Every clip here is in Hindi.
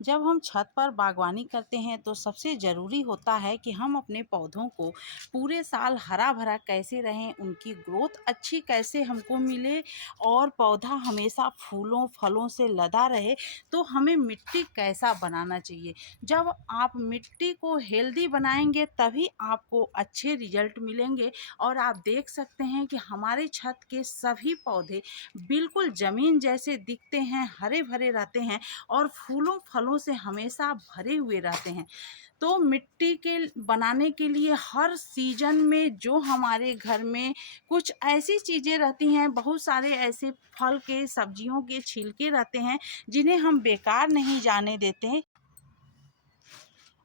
जब हम छत पर बागवानी करते हैं तो सबसे ज़रूरी होता है कि हम अपने पौधों को पूरे साल हरा भरा कैसे रहें, उनकी ग्रोथ अच्छी कैसे हमको मिले और पौधा हमेशा फूलों फलों से लदा रहे। तो हमें मिट्टी कैसा बनाना चाहिए। जब आप मिट्टी को हेल्दी बनाएंगे तभी आपको अच्छे रिजल्ट मिलेंगे। और आप देख सकते हैं कि हमारे छत के सभी पौधे बिल्कुल ज़मीन जैसे दिखते हैं, हरे भरे रहते हैं और फूलों फलों से हमेशा भरे हुए रहते हैं। तो मिट्टी के बनाने के लिए हर सीजन में जो हमारे घर में कुछ ऐसी चीज़ें रहती हैं, बहुत सारे ऐसे फल के सब्जियों के छिलके रहते हैं जिन्हें हम बेकार नहीं जाने देते हैं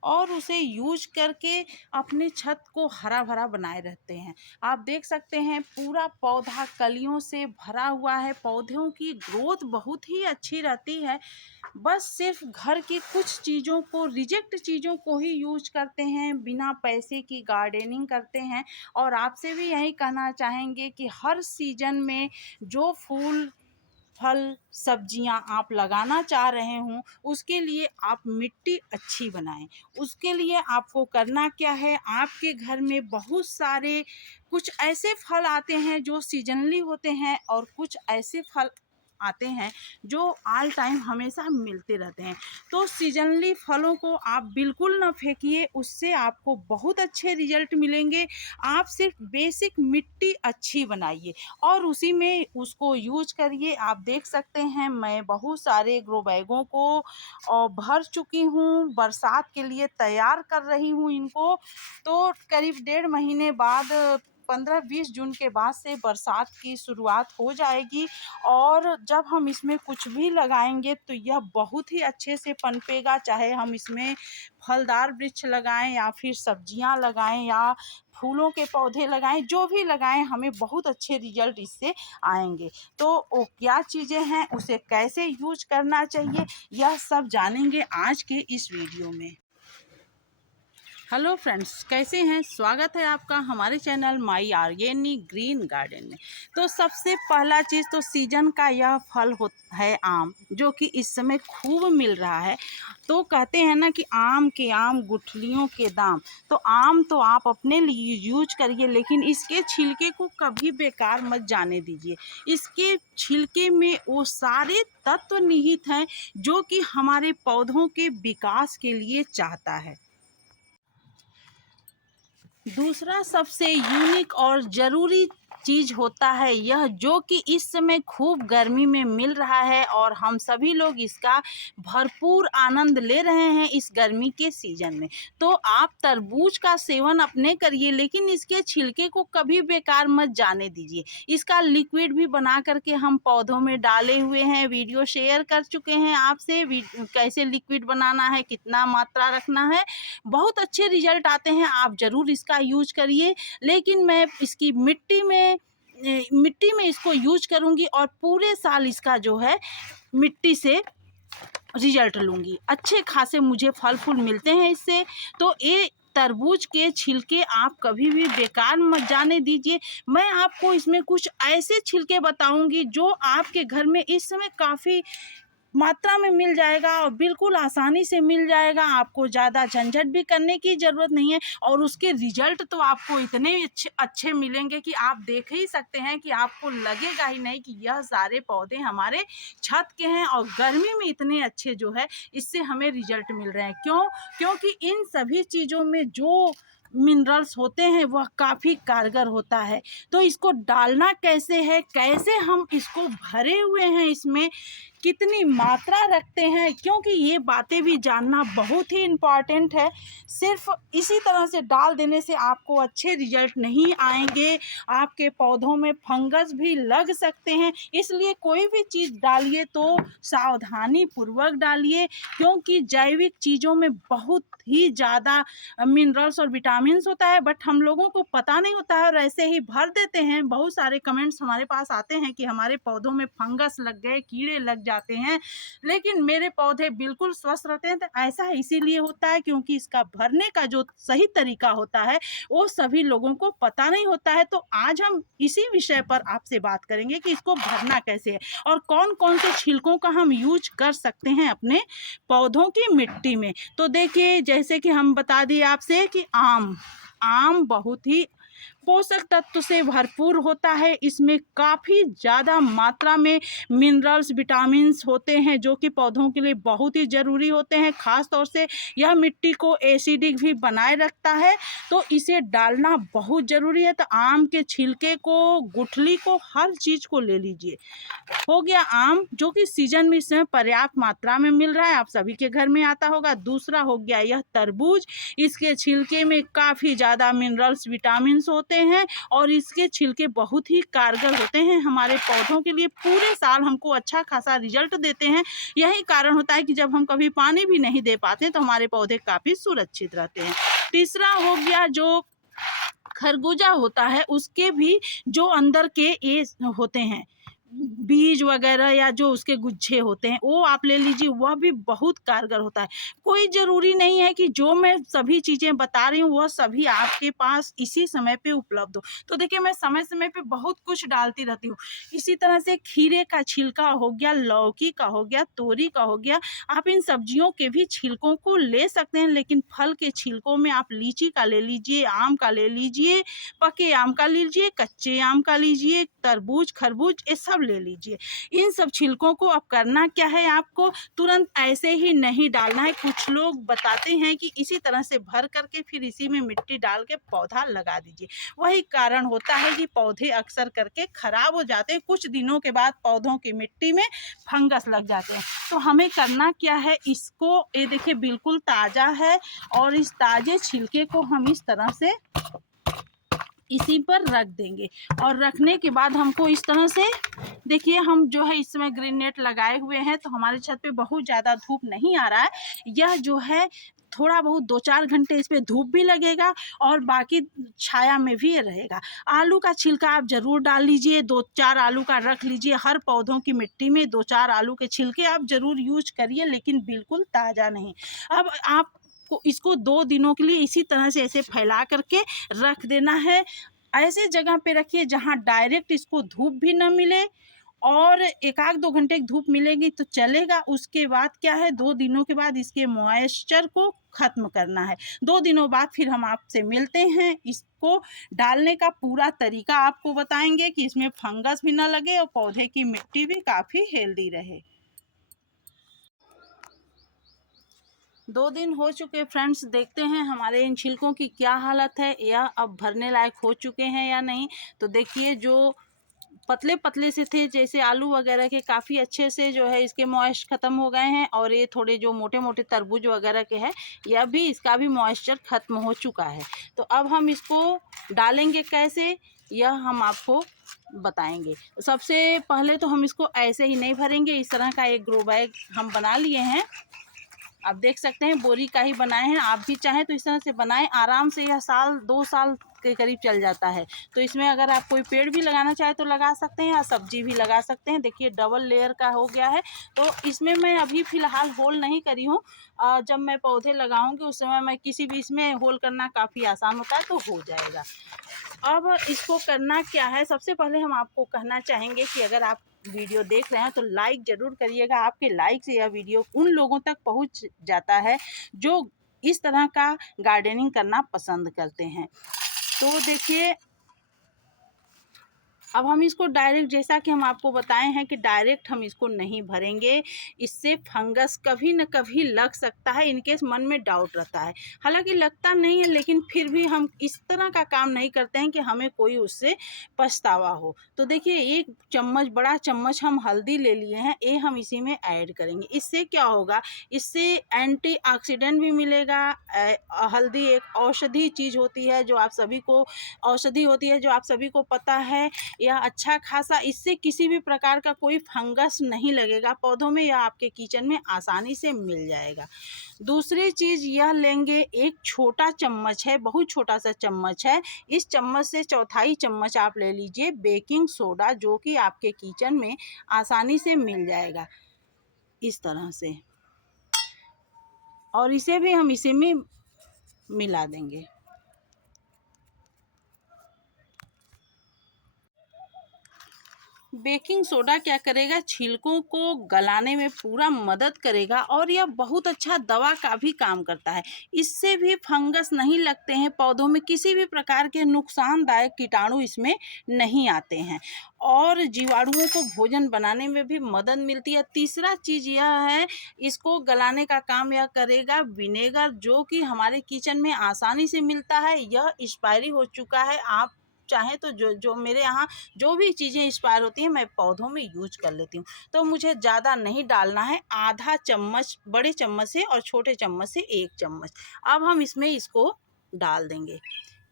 और उसे यूज करके अपने छत को हरा भरा बनाए रहते हैं। आप देख सकते हैं पूरा पौधा कलियों से भरा हुआ है। पौधों की ग्रोथ बहुत ही अच्छी रहती है। बस सिर्फ घर की कुछ चीज़ों को, रिजेक्ट चीज़ों को ही यूज करते हैं, बिना पैसे की गार्डनिंग करते हैं। और आपसे भी यही कहना चाहेंगे कि हर सीजन में जो फूल फल सब्जियां आप लगाना चाह रहे हों, उसके लिए आप मिट्टी अच्छी बनाएं। उसके लिए आपको करना क्या है, आपके घर में बहुत सारे कुछ ऐसे फल आते हैं जो सीजनली होते हैं और कुछ ऐसे फल आते हैं जो ऑल टाइम हमेशा मिलते रहते हैं। तो सीजनली फलों को आप बिल्कुल ना फेंकिए, उससे आपको बहुत अच्छे रिजल्ट मिलेंगे। आप सिर्फ बेसिक मिट्टी अच्छी बनाइए और उसी में उसको यूज करिए। आप देख सकते हैं मैं बहुत सारे ग्रो बैगों को भर चुकी हूँ, बरसात के लिए तैयार कर रही हूँ इनको। तो करीब 1.5 महीने बाद 15-20 जून के बाद से बरसात की शुरुआत हो जाएगी और जब हम इसमें कुछ भी लगाएंगे तो यह बहुत ही अच्छे से पनपेगा। चाहे हम इसमें फलदार वृक्ष लगाएं या फिर सब्जियां लगाएं या फूलों के पौधे लगाएं, जो भी लगाएं हमें बहुत अच्छे रिजल्ट इससे आएंगे। तो वो क्या चीज़ें हैं, उसे कैसे यूज करना चाहिए, यह सब जानेंगे आज के इस वीडियो में। हेलो फ्रेंड्स, कैसे हैं? स्वागत है आपका हमारे channel my organic green garden में। तो सबसे पहला चीज़ तो सीजन का यह फल होता है आम, जो कि इस समय खूब मिल रहा है। तो कहते हैं ना कि आम के आम गुठलियों के दाम। तो आम तो आप अपने लिए यूज करिए, लेकिन इसके छिलके को कभी बेकार मत जाने दीजिए। इसके छिलके में वो सारे तत्व निहित हैं जो कि हमारे पौधों के विकास के लिए चाहता है। दूसरा सबसे यूनिक और ज़रूरी चीज़ होता है यह, जो कि इस समय खूब गर्मी में मिल रहा है और हम सभी लोग इसका भरपूर आनंद ले रहे हैं इस गर्मी के सीज़न में। तो आप तरबूज का सेवन अपने करिए, लेकिन इसके छिलके को कभी बेकार मत जाने दीजिए। इसका लिक्विड भी बना करके हम पौधों में डाले हुए हैं, वीडियो शेयर कर चुके हैं आपसे कैसे लिक्विड बनाना है, कितना मात्रा रखना है। बहुत अच्छे रिजल्ट आते हैं, आप ज़रूर इसका यूज करिए। लेकिन मैं इसकी मिट्टी में इसको यूज करूँगी और पूरे साल इसका जो है मिट्टी से रिजल्ट लूँगी। अच्छे खासे मुझे फल फूल मिलते हैं इससे। तो ये तरबूज के छिलके आप कभी भी बेकार मत जाने दीजिए। मैं आपको इसमें कुछ ऐसे छिलके बताऊंगी जो आपके घर में इस समय काफ़ी मात्रा में मिल जाएगा और बिल्कुल आसानी से मिल जाएगा। आपको ज़्यादा झंझट भी करने की ज़रूरत नहीं है और उसके रिजल्ट तो आपको इतने अच्छे अच्छे मिलेंगे कि आप देख ही सकते हैं कि आपको लगेगा ही नहीं कि यह सारे पौधे हमारे छत के हैं और गर्मी में इतने अच्छे जो है इससे हमें रिजल्ट मिल रहे हैं। क्योंकि इन सभी चीज़ों में जो मिनरल्स होते हैं वह काफ़ी कारगर होता है। तो इसको डालना कैसे है, कैसे हम इसको भरे हुए हैं, इसमें कितनी मात्रा रखते हैं, क्योंकि ये बातें भी जानना बहुत ही इम्पॉर्टेंट है। सिर्फ इसी तरह से डाल देने से आपको अच्छे रिजल्ट नहीं आएंगे। आपके पौधों में फंगस भी लग सकते हैं। इसलिए कोई भी चीज़ डालिए तो सावधानी पूर्वक डालिए, क्योंकि जैविक चीज़ों में बहुत ही ज़्यादा मिनरल्स और विटामिन्स होता है, बट हम लोगों को पता नहीं होता है और ऐसे ही भर देते हैं। बहुत सारे कमेंट्स हमारे पास आते हैं कि हमारे पौधों में फंगस लग गए, कीड़े लग जाते हैं, लेकिन मेरे पौधे बिल्कुल स्वस्थ रहते हैं। तो ऐसा इसीलिए होता है क्योंकि इसका भरने का जो सही तरीका होता है वो सभी लोगों को पता नहीं होता है। तो आज हम इसी विषय पर आपसे बात करेंगे कि इसको भरना कैसे है और कौन कौन से छिलकों का हम यूज कर सकते हैं अपने पौधों की मिट्टी में। तो देखिए, जैसे कि हम बता दिए आपसे कि आम बहुत ही पोषक तत्व से भरपूर होता है। इसमें काफ़ी ज़्यादा मात्रा में मिनरल्स, विटामिन्स होते हैं जो कि पौधों के लिए बहुत ही ज़रूरी होते हैं। ख़ास तौर से यह मिट्टी को एसिडिक भी बनाए रखता है, तो इसे डालना बहुत ज़रूरी है। तो आम के छिलके को, गुठली को, हर चीज़ को ले लीजिए। हो गया आम, जो कि सीजन में इस समय पर्याप्त मात्रा में मिल रहा है, आप सभी के घर में आता होगा। दूसरा हो गया यह तरबूज, इसके छिलके में काफ़ी ज़्यादा मिनरल्स, विटामिन्स होते हैं और इसके छिलके बहुत ही कारगर होते हैं हमारे पौधों के लिए। पूरे साल हमको अच्छा खासा रिजल्ट देते हैं। यही कारण होता है कि जब हम कभी पानी भी नहीं दे पाते तो हमारे पौधे काफ़ी सुरक्षित रहते हैं। तीसरा हो गया जो खरबूजा होता है, उसके भी जो अंदर के ये होते हैं बीज वगैरह या जो उसके गुच्छे होते हैं वो आप ले लीजिए, वह भी बहुत कारगर होता है। कोई ज़रूरी नहीं है कि जो मैं सभी चीज़ें बता रही हूँ वह सभी आपके पास इसी समय पे उपलब्ध हो। तो देखिए, मैं समय समय पे बहुत कुछ डालती रहती हूँ। इसी तरह से खीरे का छिलका हो गया, लौकी का हो गया, तोरी का हो गया, आप इन सब्जियों के भी छिलकों को ले सकते हैं। लेकिन फल के छिलकों में आप लीची का ले लीजिए, आम का ले लीजिए, पके आम का लीजिए, कच्चे आम का लीजिए, तरबूज, खरबूज, ये सब ले लीजिए। इन सब छिलकों को अब करना क्या है, आपको तुरंत ऐसे ही नहीं डालना है। कुछ लोग बताते हैं कि इसी तरह से भर करके फिर इसी में मिट्टी डाल के पौधा लगा दीजिए। वही कारण होता है कि पौधे अक्सर करके खराब हो जाते हैं। कुछ दिनों के बाद पौधों की मिट्टी में फंगस लग जाते हैं। तो हमें करना क्या है, इसको ये देखिए बिल्कुल ताज़ा है और इस ताज़े छिलके को हम इस तरह से इसी पर रख देंगे। और रखने के बाद हमको इस तरह से, देखिए हम जो है इस समय ग्रीन नेट लगाए हुए हैं तो हमारे छत पे बहुत ज़्यादा धूप नहीं आ रहा है। यह जो है थोड़ा बहुत 2-4 घंटे इस पे धूप भी लगेगा और बाकी छाया में भी ये रहेगा। आलू का छिलका आप ज़रूर डाल लीजिए, 2-4 आलू का रख लीजिए। हर पौधों की मिट्टी में 2-4 आलू के छिलके आप ज़रूर यूज करिए, लेकिन बिल्कुल ताज़ा नहीं। अब आप को इसको 2 दिनों के लिए इसी तरह से ऐसे फैला करके रख देना है। ऐसे जगह पे रखिए जहाँ डायरेक्ट इसको धूप भी ना मिले और 1-2 घंटे की धूप मिलेगी तो चलेगा। उसके बाद क्या है, 2 दिनों के बाद इसके मॉइस्चर को ख़त्म करना है। 2 दिनों बाद फिर हम आपसे मिलते हैं। इसको डालने का पूरा तरीका आपको बताएंगे कि इसमें फंगस भी ना लगे और पौधे की मिट्टी भी काफ़ी हेल्दी रहे। 2 दिन हो चुके फ्रेंड्स, देखते हैं हमारे इन छिलकों की क्या हालत है, या अब भरने लायक हो चुके हैं या नहीं। तो देखिए, जो पतले पतले से थे जैसे आलू वगैरह के, काफ़ी अच्छे से जो है इसके मॉइस्ट ख़त्म हो गए हैं। और ये थोड़े जो मोटे मोटे तरबूज वगैरह के हैं, यह भी, इसका भी मॉइस्चर ख़त्म हो चुका है। तो अब हम इसको डालेंगे कैसे, यह हम आपको बताएंगे। सबसे पहले तो हम इसको ऐसे ही नहीं भरेंगे। इस तरह का एक ग्रो बैग हम बना लिए हैं, आप देख सकते हैं बोरी का ही बनाए हैं। आप भी चाहें तो इस तरह से बनाएं, आराम से यह 1-2 साल के करीब चल जाता है। तो इसमें अगर आप कोई पेड़ भी लगाना चाहे तो लगा सकते हैं, या सब्जी भी लगा सकते हैं। देखिए डबल लेयर का हो गया है। तो इसमें मैं अभी फ़िलहाल होल नहीं करी हूँ। जब मैं पौधे लगाऊंगी उस समय मैं किसी भी इसमें होल करना काफ़ी आसान होता है, तो हो जाएगा। अब इसको करना क्या है, सबसे पहले हम आपको कहना चाहेंगे कि अगर आप वीडियो देख रहे हैं तो लाइक ज़रूर करिएगा। आपके लाइक से यह वीडियो उन लोगों तक पहुंच जाता है जो इस तरह का गार्डनिंग करना पसंद करते हैं। तो देखिए, अब हम इसको डायरेक्ट, जैसा कि हम आपको बताए हैं कि डायरेक्ट हम इसको नहीं भरेंगे। इससे फंगस कभी न कभी लग सकता है, इनकेस मन में डाउट रहता है। हालांकि लगता नहीं है, लेकिन फिर भी हम इस तरह का काम नहीं करते हैं कि हमें कोई उससे पछतावा हो। तो देखिए, 1 चम्मच, बड़ा चम्मच हम हल्दी ले लिए हैं, ये हम इसी में ऐड करेंगे। इससे क्या होगा, इससे एंटीऑक्सीडेंट भी मिलेगा। हल्दी एक औषधि चीज़ होती है जो आप सभी को, औषधि होती है जो आप सभी को पता है। यह अच्छा खासा, इससे किसी भी प्रकार का कोई फंगस नहीं लगेगा पौधों में, या आपके किचन में आसानी से मिल जाएगा। दूसरी चीज़ यह लेंगे, एक छोटा चम्मच है, बहुत छोटा सा चम्मच है। इस चम्मच से 1/4 चम्मच आप ले लीजिए बेकिंग सोडा, जो कि आपके किचन में आसानी से मिल जाएगा। इस तरह से, और इसे भी हम इसी में मिला देंगे। बेकिंग सोडा क्या करेगा, छिलकों को गलाने में पूरा मदद करेगा और यह बहुत अच्छा दवा का भी काम करता है। इससे भी फंगस नहीं लगते हैं पौधों में, किसी भी प्रकार के नुकसानदायक कीटाणु इसमें नहीं आते हैं और जीवाणुओं को भोजन बनाने में भी मदद मिलती है। तीसरा चीज़ यह है, इसको गलाने का काम यह करेगा विनेगर, जो कि हमारे किचन में आसानी से मिलता है। यह एक्सपायरी हो चुका है, आप चाहें तो जो जो मेरे यहाँ जो भी चीज़ें एक्सपायर होती हैं मैं पौधों में यूज कर लेती हूँ। तो मुझे ज़्यादा नहीं डालना है, आधा चम्मच बड़े चम्मच से और छोटे चम्मच से 1 चम्मच। अब हम इसमें इसको डाल देंगे।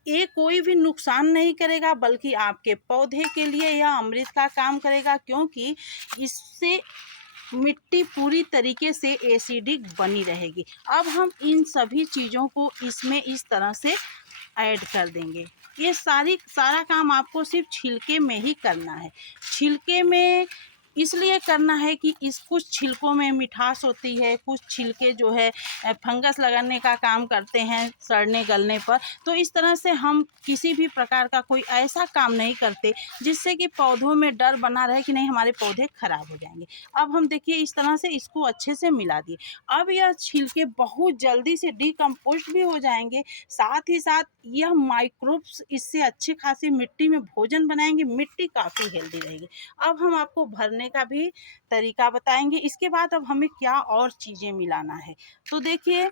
ये कोई भी नुकसान नहीं करेगा, बल्कि आपके पौधे के लिए यह अमृत का काम करेगा, क्योंकि इससे मिट्टी पूरी तरीके से एसिडिक बनी रहेगी। अब हम इन सभी चीज़ों को इसमें इस तरह से ऐड कर देंगे। ये सारा काम आपको सिर्फ छिलके में ही करना है। छिलके में इसलिए करना है कि इस कुछ छिलकों में मिठास होती है, कुछ छिलके जो है फंगस लगाने का काम करते हैं सड़ने गलने पर। तो इस तरह से हम किसी भी प्रकार का कोई ऐसा काम नहीं करते जिससे कि पौधों में डर बना रहे कि नहीं हमारे पौधे खराब हो जाएंगे। अब हम देखिए इस तरह से इसको अच्छे से मिला दिए। अब यह छिलके बहुत जल्दी से डिकम्पोस्ट भी हो जाएंगे, साथ ही साथ यह माइक्रोब्स इससे अच्छे खासी मिट्टी में भोजन बनाएंगे, मिट्टी काफ़ी हेल्दी रहेगी। अब हम आपको भरने का भी तरीका बताएंगे। इसके बाद अब हमें क्या और चीज़ें मिलाना है, तो देखिए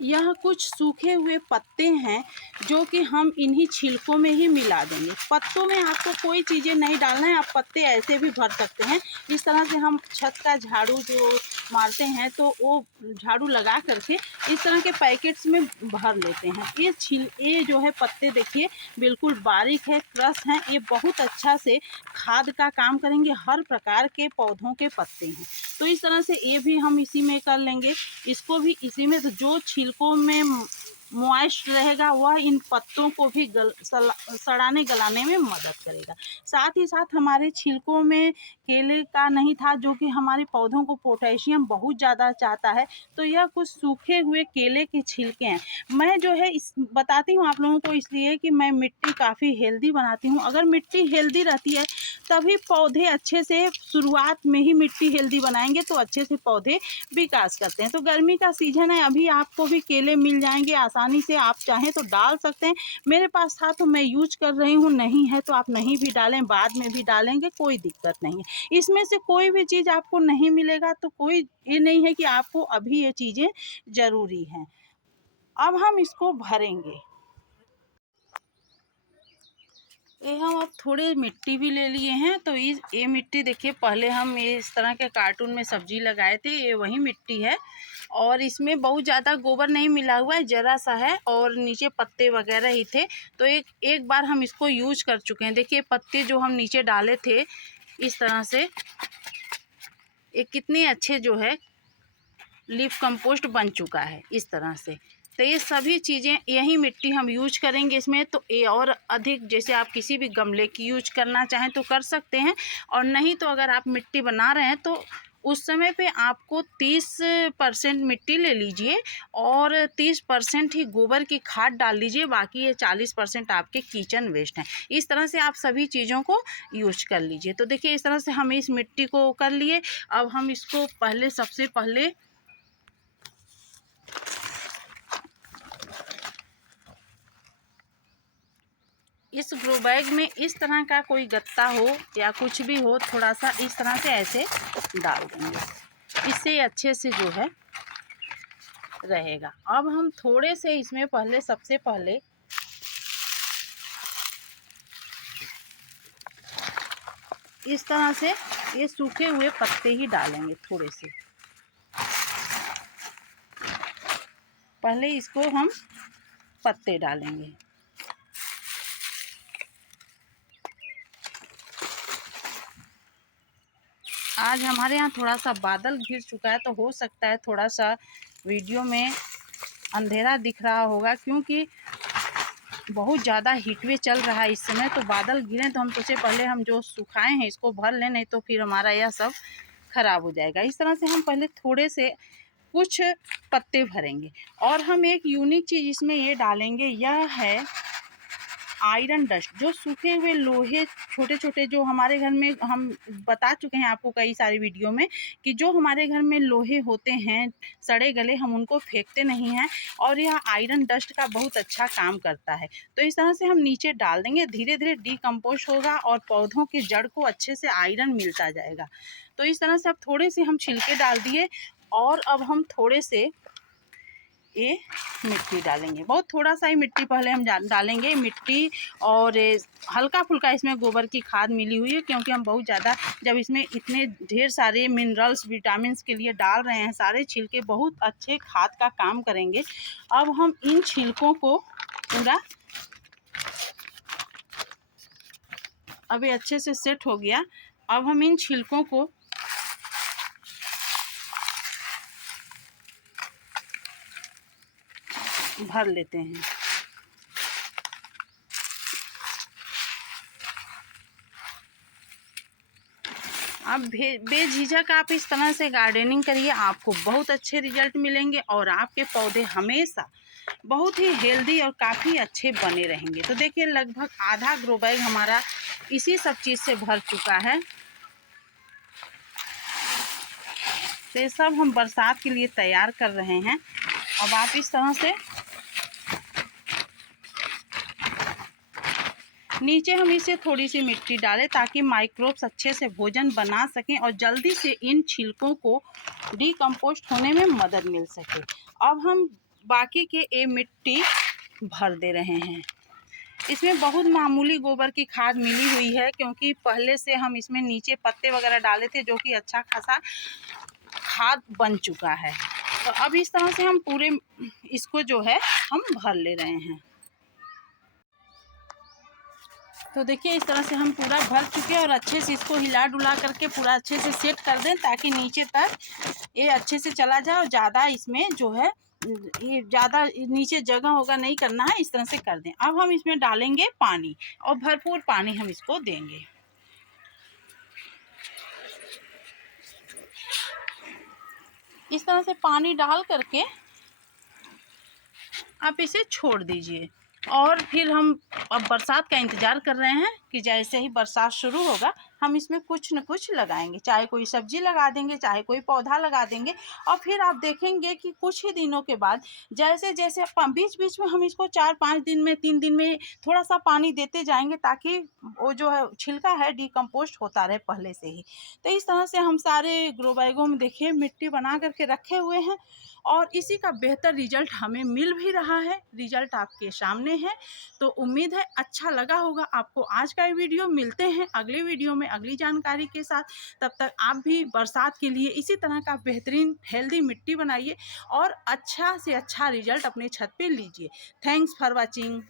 यह कुछ सूखे हुए पत्ते हैं जो कि हम इन्हीं छिलकों में ही मिला देंगे। पत्तों में आपको कोई चीज़ें नहीं डालना है, आप पत्ते ऐसे भी भर सकते हैं। इस तरह से हम छत का झाड़ू जो मारते हैं तो वो झाड़ू लगा करके इस तरह के पैकेट्स में भर लेते हैं। ये जो है पत्ते देखिए बिल्कुल बारीक है, क्रश हैं, ये बहुत अच्छा से खाद का काम करेंगे। हर प्रकार के पौधों के पत्ते हैं, तो इस तरह से ये भी हम इसी में कर लेंगे। इसको भी इसी में, तो जो छिलकों में मॉइस्ट रहेगा वह इन पत्तों को भी सड़ाने गलाने में मदद करेगा। साथ ही साथ हमारे छिलकों में केले का नहीं था, जो कि हमारे पौधों को पोटेशियम बहुत ज़्यादा चाहता है, तो यह कुछ सूखे हुए केले के छिलके हैं। मैं जो है इस बताती हूँ आप लोगों को इसलिए कि मैं मिट्टी काफ़ी हेल्दी बनाती हूँ। अगर मिट्टी हेल्दी रहती है तभी पौधे अच्छे से, शुरुआत में ही मिट्टी हेल्दी बनाएंगे तो अच्छे से पौधे विकास करते हैं। तो गर्मी का सीजन है, अभी आपको भी केले मिल जाएंगे आसानी से, आप चाहें तो डाल सकते हैं। मेरे पास था तो मैं यूज कर रही हूँ, नहीं है तो आप नहीं भी डालें, बाद में भी डालेंगे, कोई दिक्कत नहीं है। इसमें से कोई भी चीज़ आपको नहीं मिलेगा तो कोई ये नहीं है कि आपको अभी ये चीज़ें ज़रूरी हैं। अब हम इसको भरेंगे। ये हम अब थोड़े मिट्टी भी ले लिए हैं, तो ये मिट्टी देखिए, पहले हम ये इस तरह के कार्टून में सब्जी लगाए थे, ये वही मिट्टी है और इसमें बहुत ज़्यादा गोबर नहीं मिला हुआ है, ज़रा सा है और नीचे पत्ते वगैरह ही थे। तो एक बार हम इसको यूज कर चुके हैं। देखिए पत्ते जो हम नीचे डाले थे इस तरह से, ये कितने अच्छे जो है लीफ कंपोस्ट बन चुका है इस तरह से। तो ये सभी चीज़ें, यही मिट्टी हम यूज करेंगे इसमें। तो ये और अधिक, जैसे आप किसी भी गमले की यूज करना चाहें तो कर सकते हैं, और नहीं तो अगर आप मिट्टी बना रहे हैं तो उस समय पे आपको 30% मिट्टी ले लीजिए और 30% ही गोबर की खाद डाल लीजिए, बाकी ये 40% आपके किचन वेस्ट हैं। इस तरह से आप सभी चीज़ों को यूज कर लीजिए। तो देखिए इस तरह से हम इस मिट्टी को कर लिए। अब हम इसको सबसे पहले इस ग्रो बैग में इस तरह का कोई गत्ता हो या कुछ भी हो, थोड़ा सा इस तरह से ऐसे डाल देंगे, इससे अच्छे से जो है रहेगा। अब हम थोड़े से इसमें सबसे पहले इस तरह से ये सूखे हुए पत्ते ही डालेंगे थोड़े से। पहले इसको हम पत्ते डालेंगे। आज हमारे यहाँ थोड़ा सा बादल घिर चुका है, तो हो सकता है थोड़ा सा वीडियो में अंधेरा दिख रहा होगा, क्योंकि बहुत ज़्यादा हीटवे चल रहा है इस समय, तो बादल गिरे तो हम सोचे पहले हम जो सुखाए हैं इसको भर लें, नहीं तो फिर हमारा यह सब ख़राब हो जाएगा। इस तरह से हम पहले थोड़े से कुछ पत्ते भरेंगे और हम एक यूनिक चीज़ इसमें ये डालेंगे, यह है आयरन डस्ट। जो सूखे हुए लोहे छोटे छोटे जो हमारे घर में, हम बता चुके हैं आपको कई सारी वीडियो में कि जो हमारे घर में लोहे होते हैं सड़े गले, हम उनको फेंकते नहीं हैं और यह आयरन डस्ट का बहुत अच्छा काम करता है। तो इस तरह से हम नीचे डाल देंगे, धीरे धीरे डिकम्पोज होगा और पौधों की जड़ को अच्छे से आयरन मिलता जाएगा। तो इस तरह से अब थोड़े से हम छिलके डाल दिए और अब हम थोड़े से ये मिट्टी डालेंगे, बहुत थोड़ा सा ही मिट्टी पहले हम डालेंगे मिट्टी, और हल्का फुल्का इसमें गोबर की खाद मिली हुई है, क्योंकि हम बहुत ज़्यादा जब इसमें इतने ढेर सारे मिनरल्स विटामिन के लिए डाल रहे हैं, सारे छिलके बहुत अच्छे खाद का काम करेंगे। अब हम इन छिलकों को पूरा, अब ये अच्छे से सेट हो गया। अब हम इन छिलकों को भर लेते हैं। आप बेझिझक आप इस तरह से गार्डनिंग करिए, आपको बहुत अच्छे रिजल्ट मिलेंगे और आपके पौधे हमेशा बहुत ही हेल्दी और काफ़ी अच्छे बने रहेंगे। तो देखिए लगभग आधा ग्रो बैग हमारा इसी सब चीज़ से भर चुका है। तो ये सब हम बरसात के लिए तैयार कर रहे हैं। अब आप इस तरह से नीचे हम इसे थोड़ी सी मिट्टी डालें ताकि माइक्रोब्स अच्छे से भोजन बना सकें और जल्दी से इन छिलकों को डिकम्पोस्ट होने में मदद मिल सके। अब हम बाकी के ये मिट्टी भर दे रहे हैं। इसमें बहुत मामूली गोबर की खाद मिली हुई है, क्योंकि पहले से हम इसमें नीचे पत्ते वगैरह डाले थे जो कि अच्छा खासा खाद बन चुका है। तो अब इस तरह से हम पूरे इसको जो है हम भर ले रहे हैं। तो देखिए इस तरह से हम पूरा भर चुके हैं और अच्छे से इसको हिला डुला करके पूरा अच्छे से सेट कर दें ताकि नीचे तक ये अच्छे से चला जाए और ज़्यादा इसमें जो है ये ज़्यादा नीचे जगह होगा नहीं करना है, इस तरह से कर दें। अब हम इसमें डालेंगे पानी और भरपूर पानी हम इसको देंगे। इस तरह से पानी डाल करके आप इसे छोड़ दीजिए और फिर हम अब बरसात का इंतज़ार कर रहे हैं कि जैसे ही बरसात शुरू होगा हम इसमें कुछ न कुछ लगाएंगे, चाहे कोई सब्जी लगा देंगे, चाहे कोई पौधा लगा देंगे। और फिर आप देखेंगे कि कुछ ही दिनों के बाद जैसे जैसे बीच बीच में हम इसको 4-5 दिन में 3 दिन में थोड़ा सा पानी देते जाएंगे ताकि वो जो है छिलका है डिकम्पोस्ट होता रहे पहले से ही। तो इस तरह से हम सारे ग्रो बैगों में देखिए मिट्टी बना करके रखे हुए हैं और इसी का बेहतर रिजल्ट हमें मिल भी रहा है। रिजल्ट आपके सामने है, तो उम्मीद है अच्छा लगा होगा आपको आज का ये वीडियो। मिलते हैं अगले वीडियो में अगली जानकारी के साथ। तब तक आप भी बरसात के लिए इसी तरह का बेहतरीन हेल्दी मिट्टी बनाइए और अच्छा से अच्छा रिजल्ट अपने छत पे लीजिए। Thanks for watching.